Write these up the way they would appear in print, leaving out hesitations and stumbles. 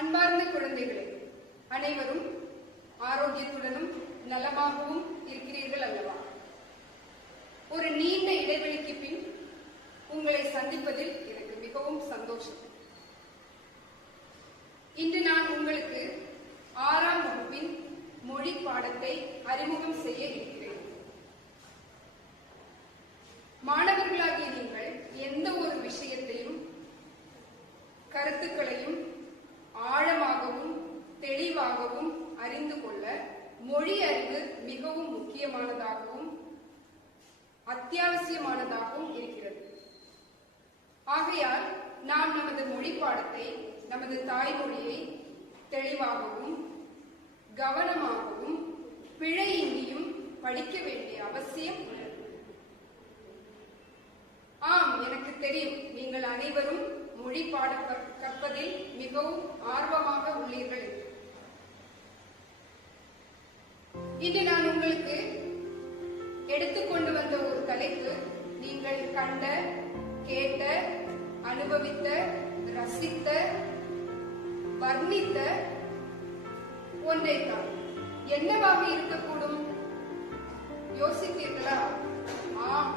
அன்பார்ந்த குழந்தைகளே, அனைவரும் ஆரோக்கியத்துடனும் நலமாகவும் இருக்கிறீர்கள் அல்லவா? ஒரு நீண்ட இடைவெளிக்கு பின் உங்களை சந்திப்பதில் எனக்கு மிகவும் சந்தோஷம். இன்று நான் உங்களுக்கு 6ஆம் வகுப்பின் மொழி பாடத்தை அறிமுகம் செய்ய இருக்கிறேன். மாணவர்களாகிய நீங்கள் எந்த ஒரு விஷயத்தையும் கருத்துக்களையும் ஆழமாகவும் தெளிவாகவும் அறிந்து கொள்ள மொழி அறிவு மிகவும் முக்கியமானதாகவும் அத்தியாவசியமானதாகவும் இருக்கிறது. ஆகையால் நாம் நமது மொழி பாடத்தை, நமது தாய்மொழியை தெளிவாகவும் கவனமாகவும் பிழையின்றியும் படிக்க வேண்டிய அவசியம் உள்ளது. ஆம், எனக்கு தெரியும், நீங்கள் அனைவரும் மொழி பாட கற்பதில் மிகவும் ஆர்வமாக உள்ளீர்கள். இன்று நான் உங்களுக்கு எடுத்துக்கொண்டு வந்த ஒரு தலைப்பு, நீங்கள் கண்ட, கேட்ட, அனுபவித்த, ரசித்த, வர்ணித்த ஒன்றைத்தான். என்னவாக இருக்கக்கூடும்? யோசித்தீர்களா? ஆம்,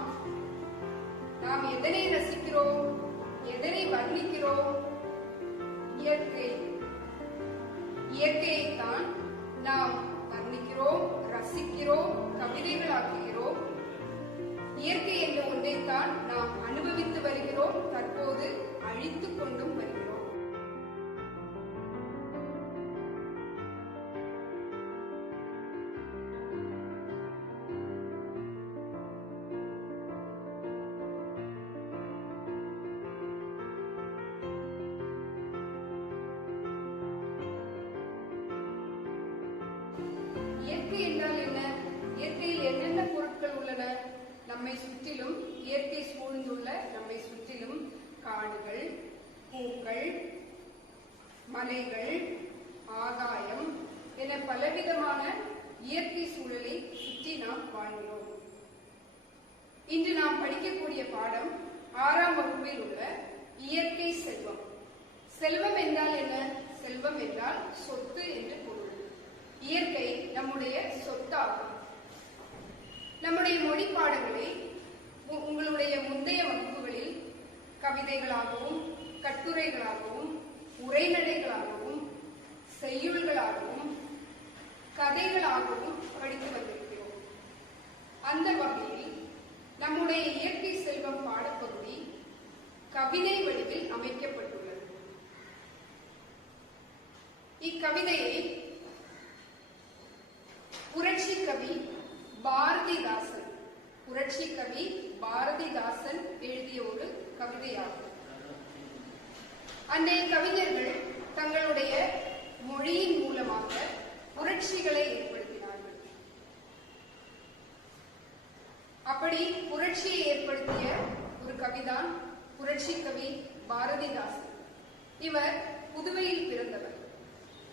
நாம் எதனை ரசிக்கிறோம், எதனை வர்ணிக்கிறோம்? இயற்கை. இயற்கையைத்தான் நாம் வர்ணிக்கிறோம், ரசிக்கிறோம், கவிதைகளாக்குகிறோம். இயற்கை என்ற ஒன்றைத்தான் நாம் அனுபவித்து வருகிறோம், தற்போது அழித்துக் கொண்டும் வருகிறோம். இயற்கை என்றால் என்ன? இயற்கையில் என்னென்ன பொருட்கள் உள்ளன? நம்மை சுற்றிலும், இயற்கை சூழ்ந்துள்ள நம்மை சுற்றிலும் காடுகள், பூக்கள், மலைகள், ஆகாயம் என பலவிதமான இயற்கை சூழலை சுற்றி நாம் வாழ்கிறோம். இன்று நாம் படிக்கக்கூடிய பாடம் 6ஆம் வகுப்பில் உள்ள இயற்கை செல்வம். செல்வம் என்றால் என்ன? செல்வம் என்றால் சொத்து என்று பொருள். இயற்கை நம்முடைய சொத்தாகும். நம்முடைய மொழி பாடங்களை உங்களுடைய முந்தைய வகுப்புகளில் கவிதைகளாகவும் கட்டுரைகளாகவும் உரைநடைகளாகவும் செய்யுள்களாகவும் கதைகளாகவும் படித்து வந்திருக்கிறோம். அந்த வகையில் நம்முடைய இயற்கை செல்வம் பாடப்பகுதி கவிதை வடிவில் அமைக்கப்பட்டுள்ளது. இக்கவிதையை புரட்சி கவி பாரதிதாசன் எழுதிய ஒரு கவிதையாகும். அன்றைய கவிஞர்கள் தங்களுடைய மொழியின் மூலமாக புரட்சிகளை ஏற்படுத்தினார்கள். அப்படி புரட்சியை ஏற்படுத்திய ஒரு கவிதான் புரட்சி கவி பாரதிதாசன். இவர் புதுவையில் பிறந்தவர்.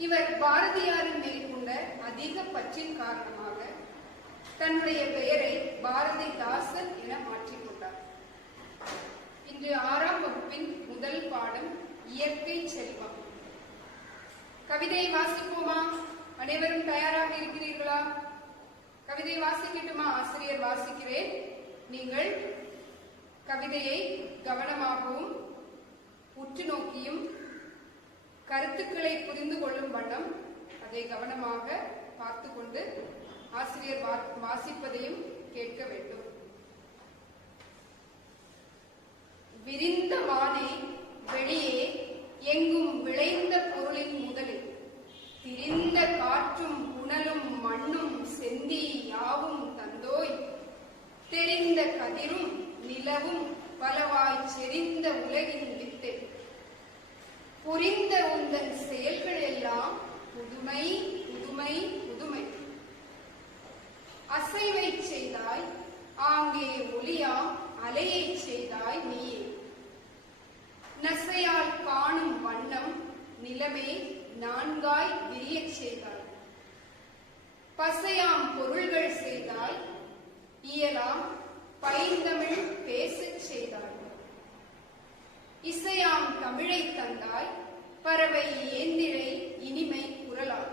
இவர் பாரதியாரின் மேல் கொண்ட அதிக பற்றின் காரணமாக தன்னுடைய பெயரை பாரதிதாசன் என மாற்றிக்கொண்டார். இன்று 6ஆம் வகுப்பின் முதல் பாடம் இயற்கை செல்வம். கவிதையை வாசிப்போமா? அனைவரும் தயாராக இருக்கிறீர்களா? கவிதை வாசிக்கட்டுமா? ஆசிரியர் வாசிக்கிறேன். நீங்கள் கவிதையை கவனமாகவும் உற்று நோக்கியும் கருத்துக்களை புரிந்து கொள்ளும் வண்ணம் அதை கவனமாக பார்த்து கொண்டு ஆசிரியர் வாசிப்பதையும் கேட்க வேண்டும். விரிந்த மானே வெளியே எங்கும் விளைந்த பொருளின் முதலில் திரிந்த காற்றும் புனலும் மண்ணும் செந்தி யாவும் தந்தோய் தெரிந்த கதிரும் நிலவும் பலவாய் செறிந்த உலகின் வித்தை புரிந்த உந்தன் செயல்கள் எல்லாம் புதுமை புதுமை புதுமை. அசைவை செய்தாய் ஆங்கே ஒளியாம் அலையை செய்தாய் நீயே. நசையால் காணும் வண்ணம் நிலமே நான்காய் விரியச் செய்தாய். பசையாம் பொருள்கள் செய்தாய் இயலாம் பைந்தமிழ் பேசச் செய்தாய். இசையாம் தமிழை தந்தாய் பறவை ஏந்திழை இனிமை குரலால்.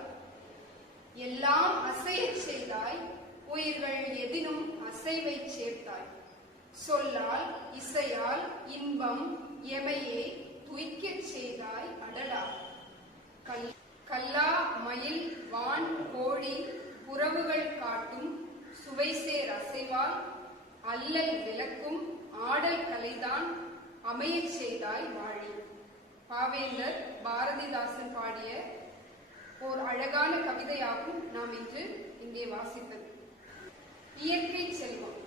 எல்லாம் அசையச் செய்தாய், உயிர்கள் எதினும் அசைவைச் சேர்த்தாய். சொல்லால் இசையால் இன்பம் எமையே துய்க்கச் செய்தாய் அடடா. கல்லா மயில் வான் கோழி புறவுகள் காட்டும் சுவைசேர் அசைவால் அல்லல் விளக்கும் ஆடல் கலைதான் அமையச் செய்தாய் வாழி. பாவேந்தர் பாரதிதாசன் பாடிய ஓர் அழகான கவிதையாகும் நாம் இன்று இங்கே வாசித்தது. இயற்கை செல்வம்.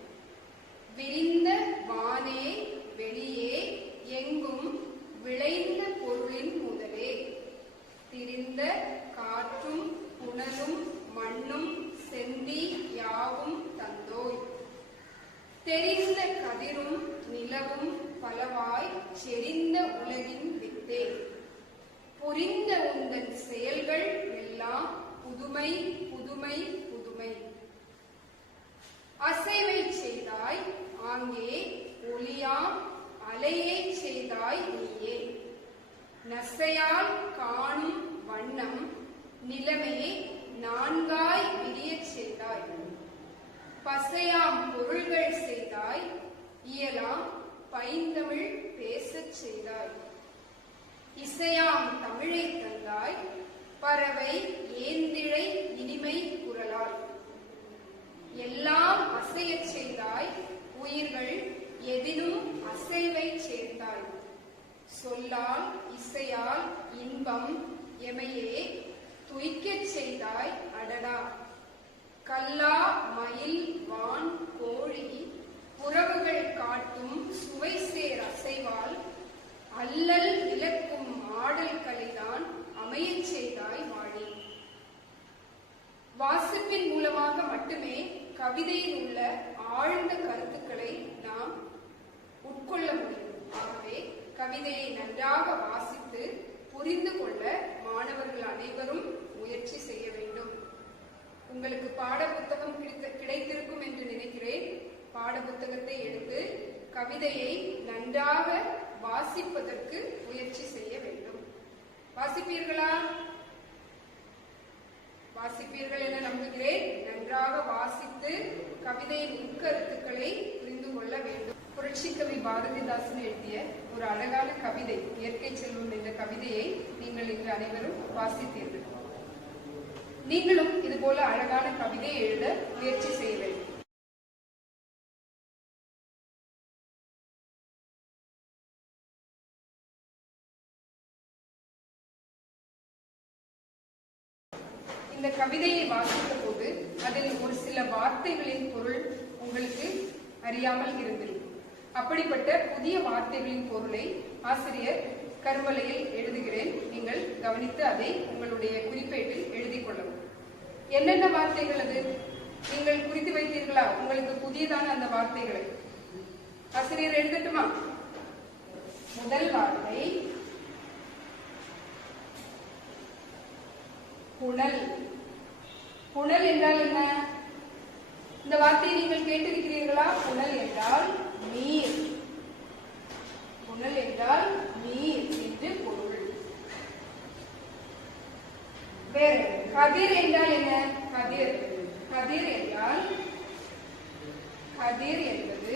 விரிந்த வானே வெளியே எங்கும் விளைந்த பொருளின் முதலே. திரிந்த காற்றும் புனலும் மண்ணும் செந்தி யாவும் தந்தோய். தெரிந்த கதிரும் நிலவும் பலவாய் செறிந்த உலகின் வித்தே. புரிந்த உந்தன் செயல்கள் எல்லாம் புதுமை புதுமை புதுமை. அசைவை செய்தாய் ஆங்கே ஒளியாம் அலையை செய்தாய் நீயே. நசையால் காணும் வண்ணம் நிலைமையை நான்காய் விரியச் செய்தாய். பசையாம் பொருள்கள் செய்தாய், இயலாம் பைந்தமிழ் பேசச் செய்தாய். இசையாம் தமிழை தந்தாய், பறவை ஏந்திழை இனிமை குரலால். எல்லாம் அசையச் செய்தாய், உயிர்கள் எதினும் அசைவை சேர்த்தாய். சொல்லால் இசையால் இன்பம் எமையே துய்க்கச் செய்தாய் அடடா. கல்லா மயில் வான் கோழி புறவுகள் காட்டும் சுவைசேர் அசைவால் அல்லல் விளக்கும் ஆடல் கலைதான் அமையச் செய்தாய் வாழி. வாசிப்பின் மூலமாக மட்டுமே கவிதையில் உள்ள ஆழ்ந்த கருத்துக்களை நாம் உட்கொள்ள முடியும். ஆகவே கவிதையை நன்றாக வாசித்து புரிந்து கொள்ள மாணவர்கள் அனைவரும் முயற்சி செய்ய வேண்டும். உங்களுக்கு பாட புத்தகம் கிடைத்திருக்கும் என்று நினைக்கிறேன். பாட புத்தகத்தை எடுத்து கவிதையை நன்றாக வாசிப்பதற்கு முயற்சி செய்ய வேண்டும். வாசிப்பீர்களா? வாசிப்பீர்கள் என நம்புகிறேன். நன்றாக வாசித்து கவிதையின் உட்கருத்துக்களை புரிந்து கொள்ள வேண்டும். புரட்சிக்கவி பாரதிதாசன் எழுதிய ஒரு அழகான கவிதை இயற்கை செல்வம் என்ற கவிதையை நீங்கள் இன்று அனைவரும் வாசித்தீர்கள். நீங்களும் இதுபோல அழகான கவிதை எழுத முயற்சி செய்ய வேண்டும். இந்த கவிதையை வாசித்த போது அதில் ஒரு சில வார்த்தைகளின் பொருள் உங்களுக்கு அறியாமல் இருந்திருக்கும். அப்படிப்பட்ட புதிய வார்த்தைகளின் பொருளை ஆசிரியர் கரும்பலையில் எழுதுகிறேன். நீங்கள் கவனித்து அதை உங்களுடைய குறிப்பேட்டில் எழுதிக் கொள்ளவும். என்னென்ன வார்த்தைகள் அது நீங்கள் குறித்து வைத்தீர்களா? உங்களுக்கு புதியதான அந்த வார்த்தைகளை ஆசிரியர் எழுதட்டுமா? முதல் வார்த்தை புனல். புனல் என்றால் என்ன? இந்த வார்த்தையை நீங்கள் கேட்டிருக்கிறீர்களா? புனல் என்றால் நீர். புனல் என்றால் நீர் என்று பொருள். வேறு கதிர் என்றால் என்ன? கதிர். கதிர் என்றால் கதிர் என்பது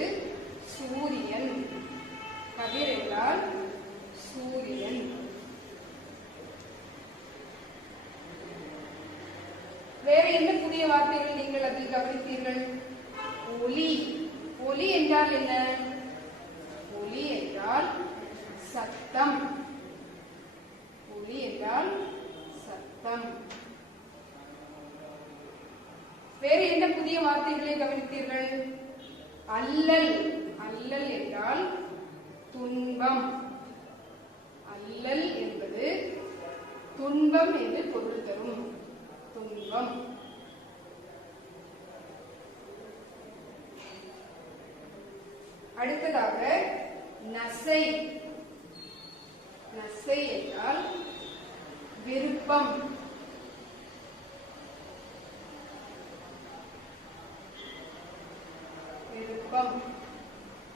சூரியன். கதிர் என்றால் சூரியன். வேற என்ன புதிய வார்த்தைகள் நீங்கள் அதில் கவனித்தீர்கள்? ஒலி. ஒலி என்றால் என்ன? ஒலி என்றால் சத்தம். ஒலி என்றால் சத்தம். வேறு என்ன புதிய வார்த்தைகளை கவனித்தீர்கள்? அல்லல். அல்லல் என்றால் துன்பம். அல்லல் என்பது துன்பம் என்று பொருள் தரும். துன்பம். அடுத்ததாக நசை. நசை என்றால் விருப்பம். விருப்பம்.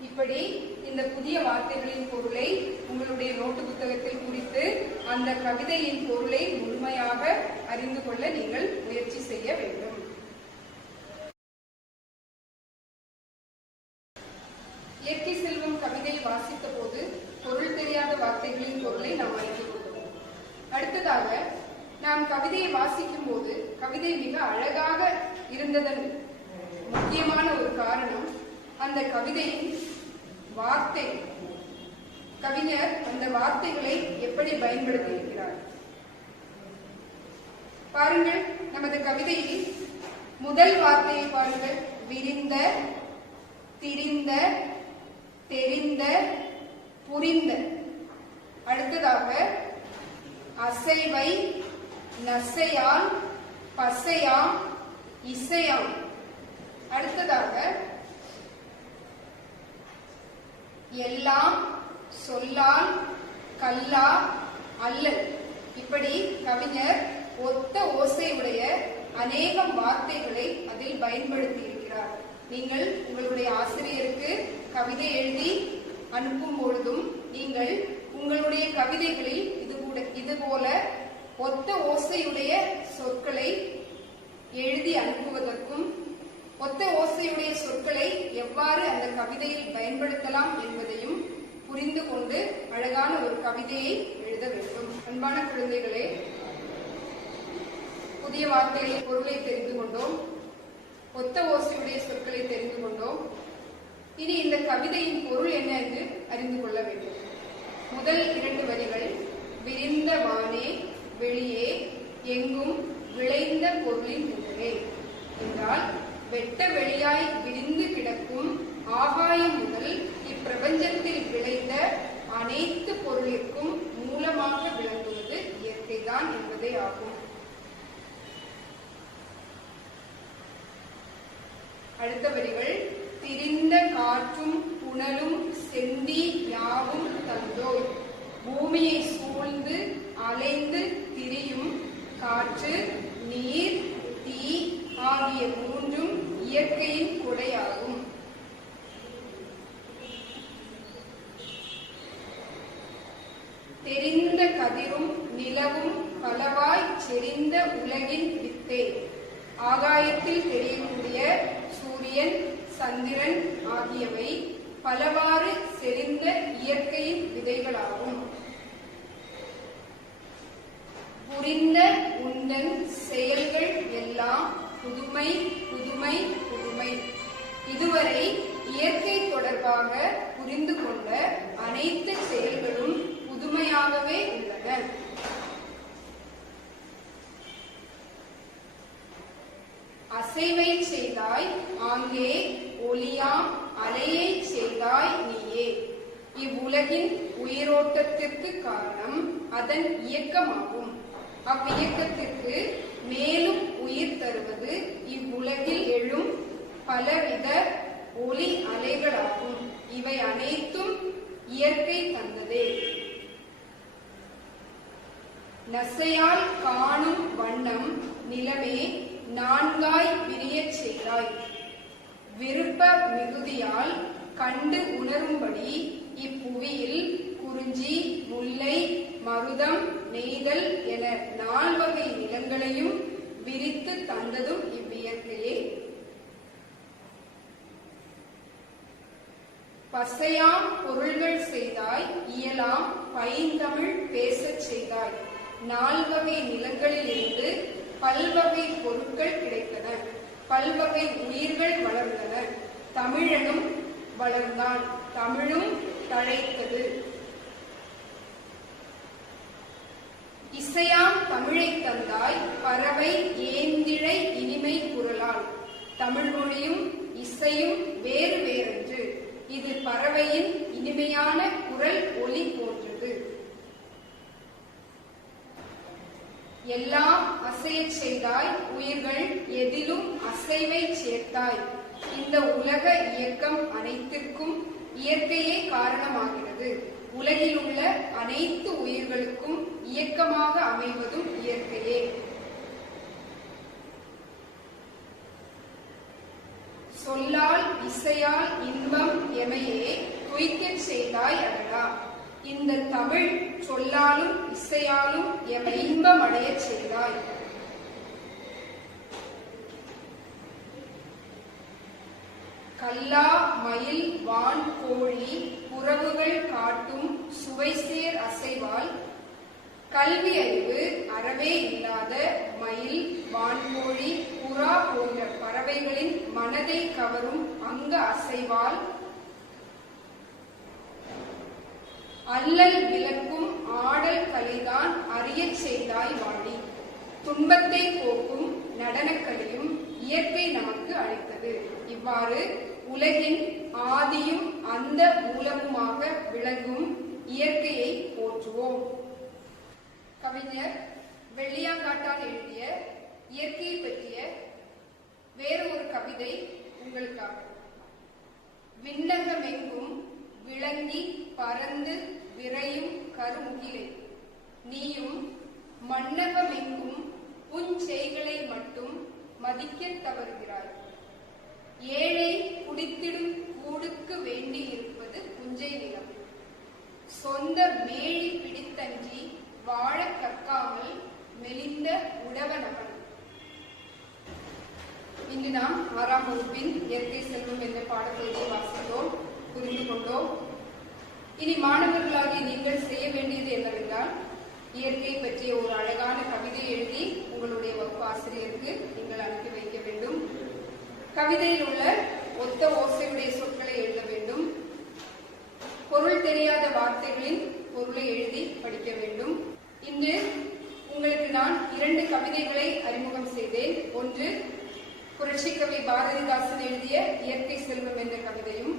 இப்படி இந்த புதிய வார்த்தைகளின் பொருளை உங்களுடைய நோட்டு புத்தகத்தில் குறித்து அந்த கவிதையின் பொருளை முழுமையாக அறிந்து கொள்ள நீங்கள் முயற்சி செய்ய வேண்டும். இயற்கை செல்வம் கவிதையை வாசித்த போது பொருள் தெரியாத வார்த்தைகளின் பொருளை நாம் அறிந்து கொள்வோம். அடுத்ததாக நாம் கவிதையை வாசிக்கும் போது கவிதை மிக அழகாக இருந்ததன் முக்கியமான ஒரு காரணம் அந்த கவிதையின் வார்த்தை. கவிஞர் அந்த வார்த்தைகளை எப்படி பயன்படுத்தி இருக்கிறார் பாருங்கள். நமது கவிதையில் முதல் வார்த்தையை பாருங்கள். விரிந்த, திரிந்த, தெரிந்த, புரிந்த. அடுத்ததாக அசைவை, நசையால், பசையாம், இசையாம். அடுத்ததாக எல்லாம், சொல்லால், கல்லா, அல்லல். இப்படி கவிஞர் ஒத்த ஓசையுடைய அநேகம் வார்த்தைகளை அதில் பயன்படுத்தி இருக்கிறார். நீங்கள் உங்களுடைய ஆசிரியருக்கு கவிதை எழுதி அனுப்பும் பொழுதும் நீங்கள் உங்களுடைய கவிதைகளில் இதுபோல ஒத்த ஓசையுடைய சொற்களை எழுதி அனுப்புவதற்கும் ஒத்த ஓசையுடைய சொற்களை எவ்வாறு அந்த கவிதையில் பயன்படுத்தலாம் என்பதையும் புரிந்து கொண்டு அழகான ஒரு கவிதையை எழுத வேண்டும். அன்பான குழந்தைகளே, புதிய வார்த்தைகளின் பொருளை தெரிந்து கொண்டோம், ஒத்த ஓசையுடைய சொற்களை தெரிந்து கொண்டோம். இனி இந்த கவிதையின் பொருள் என்ன என்று அறிந்து கொள்ள வேண்டும். முதல் 2 வரிகள் விரிந்த வானே வெளியே எங்கும் விளைந்த பொருளின் முதலே என்றால், வெட்ட வெளியாய் விரிந்து கிடக்கும் ஆகாயம் முதல் இப்பிரபஞ்சத்தில் விளைந்த அனைத்து பொருளிற்கும் மூலமாக விளங்குவது இயற்கைதான் என்பதே ஆகும். அடுத்த வரிகள் திரிந்த காற்றும் புனலும் செந்தி யாவும் தந்தோய். பூமியை சூழ்ந்து அலைந்து திரியும் காற்று, நீர், தீ ஆகிய 3ம் இயற்கையின் கொடையாகும். தெரிந்த கதிரும் நிலவும் பலவாய் செறிந்த உலகின் வித்தே. ஆகாயத்தில் தெரியக்கூடிய சூரியன், சந்திரன் ஆகியவை பலவாறு செறிந்த இயற்கையின் விதைகளாகும். புரிந்த உந்தன் செயல்கள் எல்லாம் புதுமை புதுமை புதுமை. இதுவரை இயற்கை தொடர்பாக புரிந்து கொண்ட அனைத்து செயல்களும் புதுமையாகவே உள்ளன. அசைவை செய்தாய் ஆங்கே ஒளியாம் அலையை செய்தாய் நீயே. இவ்வுலகின் உயிரோட்டத்திற்கு காரணம் அதன் இயக்கமாகும். அவ்வியக்கத்திற்கு மேலும் உயிர் தருவது இவ்வுலகில் எழும் பலவித ஒளி அலைகளாகும். இவை அனைத்தும் இயற்கை தந்ததே. நசையால் காணும் வண்ணம் நிலமே நான்காய் விரியச் செய்தாய். விருப்ப மிகுதியால் கண்டு உணரும்படி இப்புவியில் குறிஞ்சி, முல்லை, மருதம், நெய்தல் என 4 வகை நிலங்களையும் விரித்து தந்ததும் இவ்வியற்கையே. பசையாம் பொருள்கள் செய்தாய் இயலாம் பைந்தமிழ் பேசச் செய்தாய். 4 வகை நிலங்களில் இருந்து பல்வகை பொருட்கள் கிடைத்தன. பல்வகை உயிர்கள் வளர்ந்தன. தமிழனும் வளர்ந்தான், தமிழும் தழைத்தது. இசையாம் தமிழை தந்தாய் பறவை ஏந்திழை இனிமை குரலால். தமிழ் மொழியும் இசையும் வேறு வேறென்று. இது பறவையின் இனிமையான குரல் ஒலி போன்றது. எல்லாம் அசையச் செய்தாய் உயிர்கள் எதிலும் அசைவை சேர்த்தாய். இந்த உலக இயக்கம் அனைத்திற்கும் இயற்கையே காரணமாகிறது. உலகில் உள்ள அனைத்து உயிர்களுக்கும் இயக்கமாக அமைவதும் இயற்கையே. சொல்லால் இசையால் இன்பம் எமையே துய்க்கச் செய்தாய் அடடா. இந்த தமிழ் சொல்லாலும் இசையாலும் எமை இன்பம் அடையச் செய்தாய். கல்லா மயில் வான் கோழி புறவுகள் காட்டும் சுவைசேர் அசைவால் கல்வி அறிவு அறவே இல்லாத மயில் வான்கோழி புறா போன்ற பறவைகளின் மனதை கவரும் அங்க அசைவால் அல்லல் விளக்கும் ஆடல் கலைதான் அறியச் செய்தாய் வாழி. துன்பத்தை போக்கும் நடனக்கலையும் இயற்கை நமக்கு அளித்தது. இவ்வாறு உலகின் ஆதியும் அந்த மூலமுமாக விளங்கும் இயற்கையை போற்றுவோம். கவிஞர் வெள்ளியாங்காட்டான் எழுதிய இயற்கையை பற்றிய வேறு ஒரு கவிதை உங்களுக்காக. விண்ணகமெங்கும் விளங்கி பறந்து விரையும் கருமுகிலை, நீயும் மண்ணகமெங்கும் புஞ்செய்களை மட்டும் மதிக்கத் தவறுகிறாய். ஏழை குடித்திடும் கூடுக்கு வேண்டி இருப்பது புஞ்சை நிலம். சொந்த மேழி பிடித்தன்றி வாழ கற்காமல் மெலிந்த உடவனவன். இன்று நாம் 6ஆம் வகுப்பின் இயற்கை செல்வம் என்ற பாடப்பகுதியை வாசித்தோம், புரிந்து கொண்டோம். இனி மாணவர்களாகிய நீங்கள் செய்ய வேண்டியது என்னவென்றால், இயற்கை பற்றிய ஒரு அழகான கவிதை எழுதி உங்களுடைய வகுப்பு ஆசிரியருக்கு நீங்கள் அனுப்பி வைக்க வேண்டும். கவிதையில் உள்ள ஒத்த ஓசையுடைய சொற்களை எழுத வேண்டும். பொருள் தெரியாத வார்த்தைகளின் பொருளை எழுதி படிக்க வேண்டும். இன்று உங்களுக்கு நான் 2 கவிதைகளை அறிமுகம் செய்தேன். ஒன்று புரட்சிக்கவி பாரதிதாசன் எழுதிய இயற்கை செல்வம் என்ற கவிதையும்,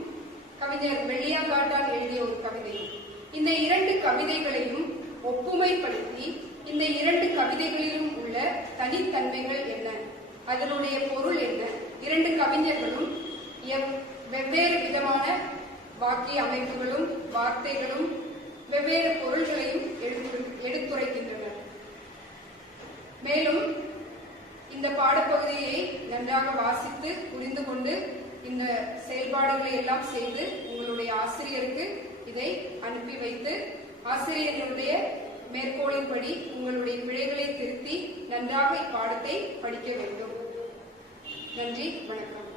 கவிஞர் வெள்ளியாங்காட்டான் எழுதிய ஒரு கவிதையும். இந்த 2 கவிதைகளையும் ஒப்புமைப்படுத்தி இந்த 2 கவிதைகளிலும் உள்ள தனித்தன்மைகள் என்ன, அதனுடைய பொருள் என்ன, 2 கவிஞர்களும் வெவ்வேறு விதமான வாக்கிய அமைப்புகளும் வார்த்தைகளும் வெவ்வேறு பொருள்களையும் எடுத்துரைக்கின்றனர். மேலும் இந்த பாடப்பகுதியை நன்றாக வாசித்து புரிந்து கொண்டு இந்த செயல்பாடுகளை எல்லாம் செய்து உங்களுடைய ஆசிரியருக்கு இதை அனுப்பி வைத்து ஆசிரியர்களுடைய மேற்கோளின்படி உங்களுடைய பிழைகளை திருத்தி நன்றாக இப்பாடத்தை படிக்க வேண்டும். நன்றி, வணக்கம்.